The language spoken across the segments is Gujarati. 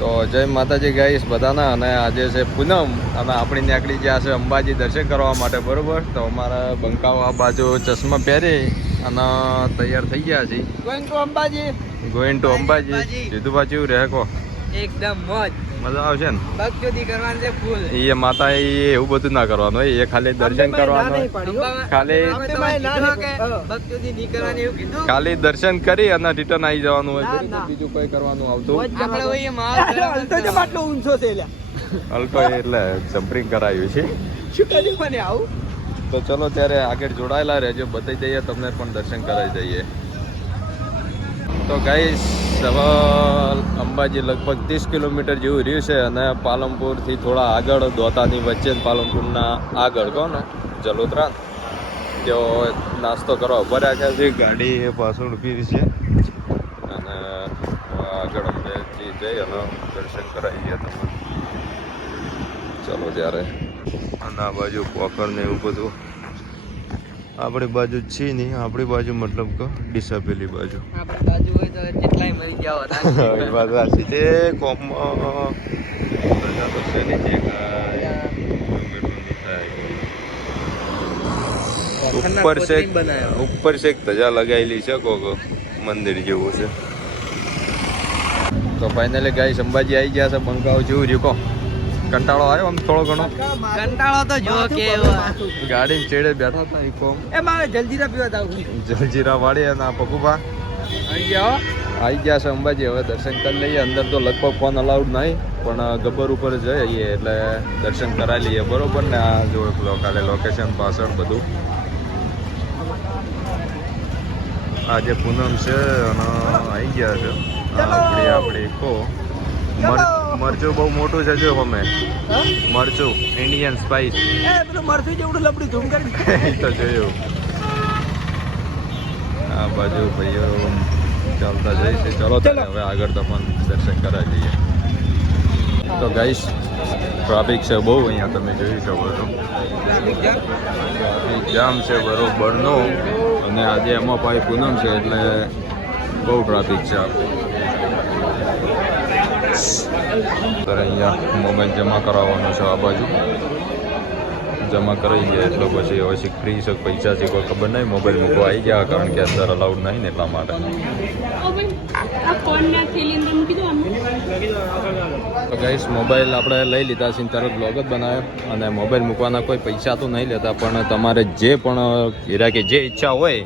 તો જય માતાજી ગાઈસ બધાના. અને આજે છે પૂનમ અને આપણી નીકળી ગયા છે અંબાજી દર્શન કરવા માટે, બરોબર. તો અમારા બંકાઓ આ બાજુ ચશ્મા પહેરી અને તૈયાર થઈ ગયા છે. Going to Ambaji. સીધું પાછું રહે કો એકદમ મોજ મજા આવશે ને. ભક્તિ કરવાની છે ફૂલ. એ માતા એવું બધું ના કરવાનું હોય, એ ખાલી દર્શન કરવાનું, ખાલી દર્શન કરી અને રિટર્ન આવી જવાનું હોય, બીજું કોઈ કરવાનું આવતું. ઊંચો છે અલ્ટો એટલે જમ્પિંગ કરાયું છે. શું કર્યું મને આવું? તો ચલો ત્યારે આગળ જોડાયેલા રહેજો, બતાવી દઈએ તમને પણ દર્શન કરાવી દઈએ. તો ગાઈસ હવે અંબાજી લગભગ 30 કિલોમીટર જેવું રહ્યું છે અને પાલનપુરથી થોડા આગળ દોતાની વચ્ચે પાલનપુરના આગળ કહો ને જલોત્રા, તેઓ નાસ્તો કરવા ઉભા રાખ્યા છે. ગાડી પાછળ ઊભી છે અને આગળ અમે જઈ અને દર્શન કરાવીએ તમને. ચલો ત્યારે. અને આ બાજુ પોખર ને એવું બધું આપણી બાજુ છે નહીં, આપણી બાજુ મતલબ કે ડીસાપેલી બાજુ આપણી બાજુ હોય તો કેટલાય મરી જાવ એ વાત સાચી છે. કોમમાં ઉપર છે ધજા લગાવેલી છે, કોક મંદિર જેવું છે. તો ફાઇનલી ગાઈસ અંબાજી આવી ગયા છે. બંકાઓ જેવું રહ્યું કહો, કંટાળો આવ્યો આમ થોડો ઘણો? કંટાળો તો જો કે ગાડી ચેડે બેઠા હતા ઈ કોમ એ મારે જલ્દીરા પીવા જાવ. જલજીરા વાળી અને આ પપ્પા આવી ગયા છે અંબાજી. હવે દર્શન કરી લઈએ. અંદર તો લગભગ ફોન અલાઉડ નહીં, પણ ગબ્બર ઉપર જઈએ એટલે દર્શન કરાવી લઈએ, બરોબર ને. આ જો કાલે લોકેશન પાછળ બધું. આજે પૂનમ છે અને આવી ગયા છે. આપણી કો મરચું બહુ મોટું છે જો અમે મરચું ઇન્ડિયન સ્પાઈસ મરસી જેવડું લપડી ધૂમ કરી તો જોયું. આ બાજુ ભાઈઓ ચાલતા જાય છે. ચલો ત્યારે હવે આગળ તમને દર્શન કરાવી દઈએ. તો ગાઈસ ટ્રાફિક છે બહુ અહીંયા, તમે જોઈ શકો છો. ટ્રાફિક જામ છે બરોબરનો. અને આજે એમાં પાછી પૂનમ છે એટલે બહુ ટ્રાફિક છે. ત્યારે અહીંયા મોબાઈલ જમા કરાવવાનો છે. આ બાજુ જમા કરાવી ગયા એટલે પછી હવે ફ્રી છે પૈસા છે કોઈ ખબર નહીં. મોબાઈલ મૂકવા આવી ગયા કારણ કે અંદર અલાઉડ નહીં ને એટલા માટે. તો ગાઈસ મોબાઈલ આપણે લઈ લીધા છે, તરત બ્લોગ જ બનાવ્યો. અને મોબાઈલ મૂકવાના કોઈ પૈસા તો નહીં લેતા, પણ તમારે જે પણ હીરા કે જે ઈચ્છા હોય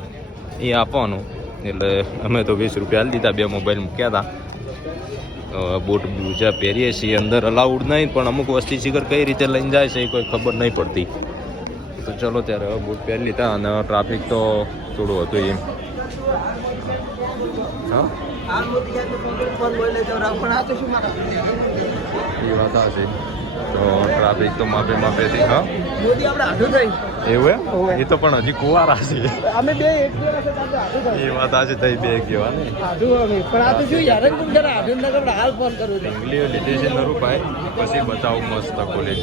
એ આપવાનું. એટલે અમે તો 20 રૂપિયા આપી દીધા. 2 મોબાઈલ મૂક્યા હતા. બૂટ બૂજા પહેરીએ છીએ, અંદર અલાઉડ નહીં, પણ અમુક વસ્તી શિખર કઈ રીતે લઈને જાય છે એ કોઈ ખબર નહીં પડતી. તો ચલો ત્યારે હવે બૂટ પહેરી લીધા. અને ટ્રાફિક તો થોડું હતું એમ. હા એ વાત છે. તો ટ્રાફિક તો માપે માપેથી. હા મોદી આપણે આઢું થઈ એવું એ તો પણ હજી કુવારા છે. અમે બે એક એ વાત આજે થઈ બે કેવા ને આઢું અમે પણ આ તો શું યાર આઢું નગર હાલ ફોન કરું ઇંગ્લિયો લીધી છે નરુભાઈ. પછી બતાવું મસ્ત કોલેજ